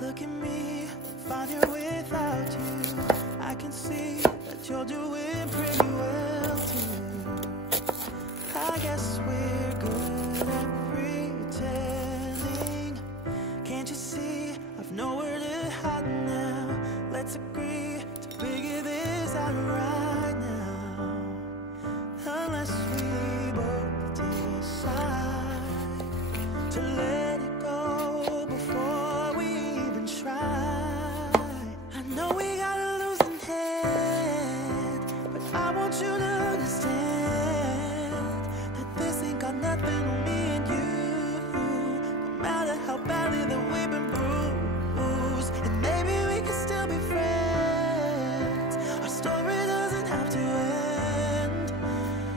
Look at me, find here without you. I can see that you're doing pretty well too. I guess we're good at pretending. Can't you see I've nowhere to hide now? Let's agree to figure this out right now. Unless we both decide to let it go before we even try. I know we got a losing hand, but I want you to understand that this ain't got nothing on me and you. No matter how badly that we've been bruised, and maybe we can still be friends. Our story doesn't have to end.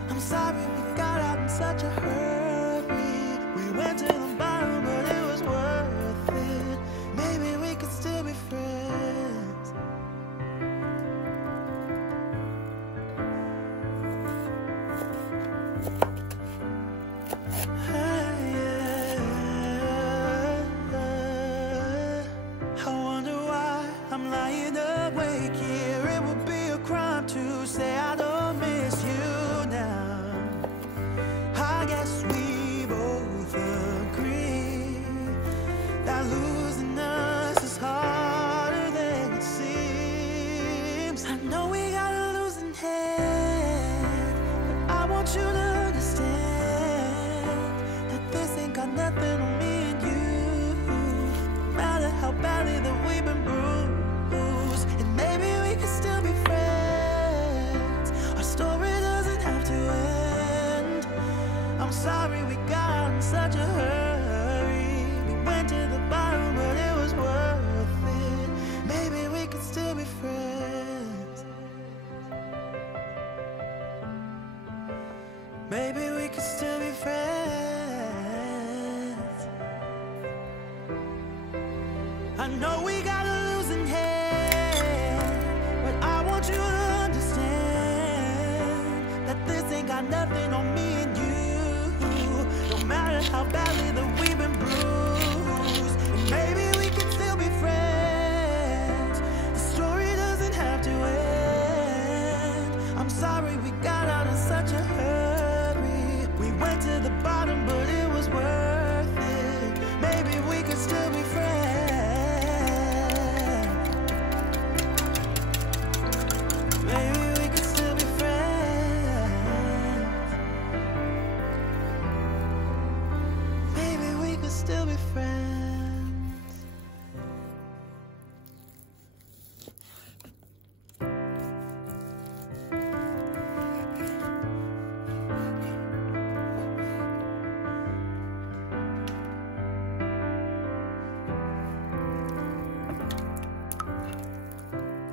I'm sorry we got out in such a hurry. We went to the bottom, but it was worth it. Maybe we could still be friends. I wonder why I'm lying awake here. It would be a crime to say I don't miss you now. I guess we both agree that losing us is harder than it seems. I know we got a losing hand, but I want you to understand that this ain't got nothing on me and you. No matter how badly that we've been bruised, and maybe we can still be friends. Our story doesn't have to end. I'm sorry we got out in such a hurry. We went to the bottom, but it was worth it. Maybe we could still be friends. Maybe we could still be friends. I know we got a losing hand, but I want you to understand that this ain't got nothing on me and you. No matter how badly that we've been bruised, and maybe we can still be friends. The story doesn't have to end. I'm sorry we got out in such a hurry. We went to the bottom, but it was worth it. Maybe we could still be friends. Maybe we could still be friends. Maybe we could still be friends.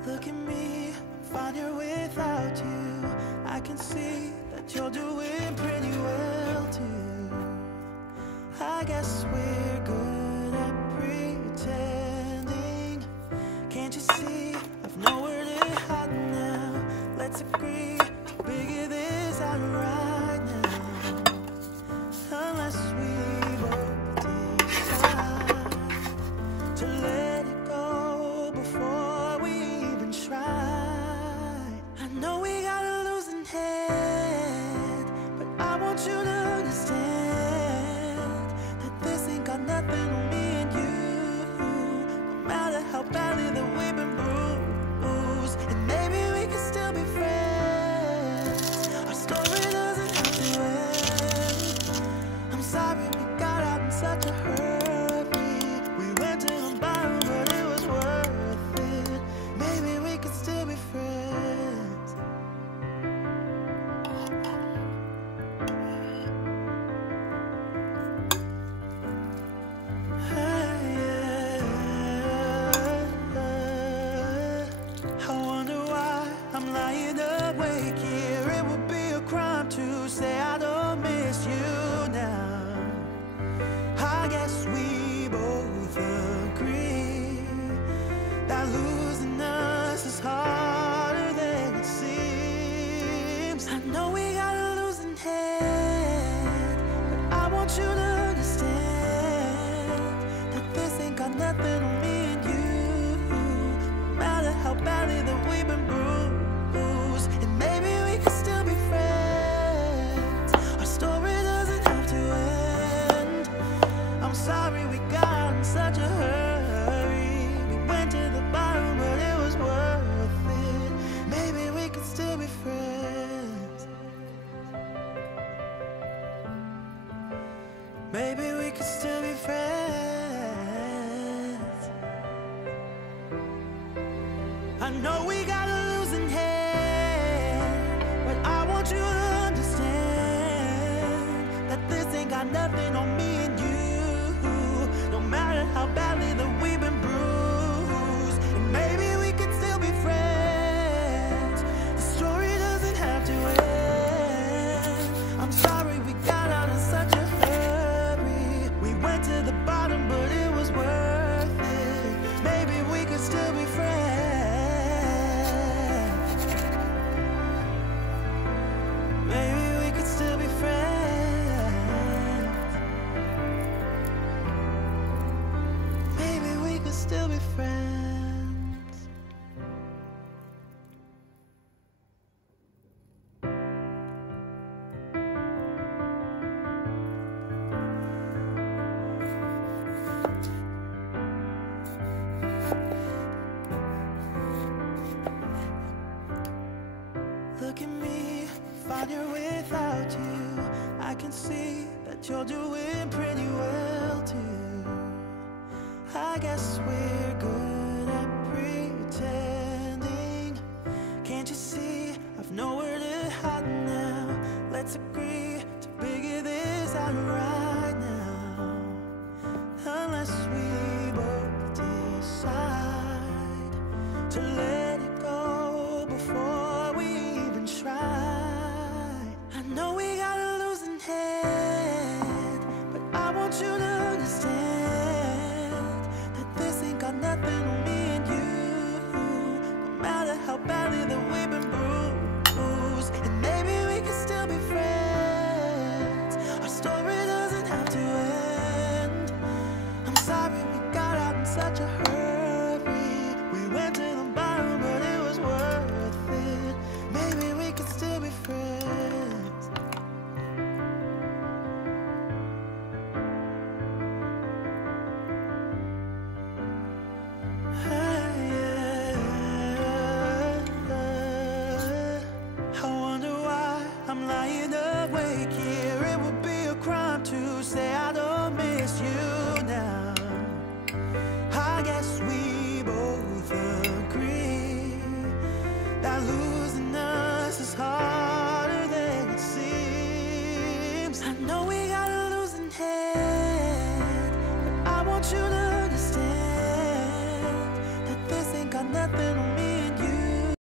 Look at me, find here without you. I can see that you're doing pretty well too. I guess we're good at pretending. Can't you see I've nowhere to hide now? Let's agree to figure this out right now. Unless we both decide to let it go before we even try. I know we got a losing hand, but I want you to understand that this ain't got nothing on me and you. No matter how badly that we've been bruised, maybe we could still be friends. I know we got a losing hand, but I want you to understand that this ain't got nothing on me and you. No matter how badly that we've been bruised, and maybe we could still be friends. The story doesn't have to end. I'm sorry we got out in such a hurry. We went to the bottom, but it was worth it. Maybe we could still be friends. Maybe we could still be friends. Maybe we could still be friends. Look at me, fine here without you. I can see that you're doing pretty well too. I guess we're good at pretending. Can't you see I've nowhere to hide now? Let's agree to figure this out right now. Unless we both decide to let it go before we even try. I know we got a losing hand, but I want you to understand that this ain't got nothing on me and you. No matter how badly that we've been bruised, and maybe we can still be friends. Our story doesn't have to end. I'm sorry we got out in such a hurry. We went to the bottom, but it was worth it. Maybe we could still be friends. I wonder why I'm lying awake here. It would be a crime to say I don't miss you now. I guess we both agree that losing us is harder than it seems. I know we got a losing hand, but I want you to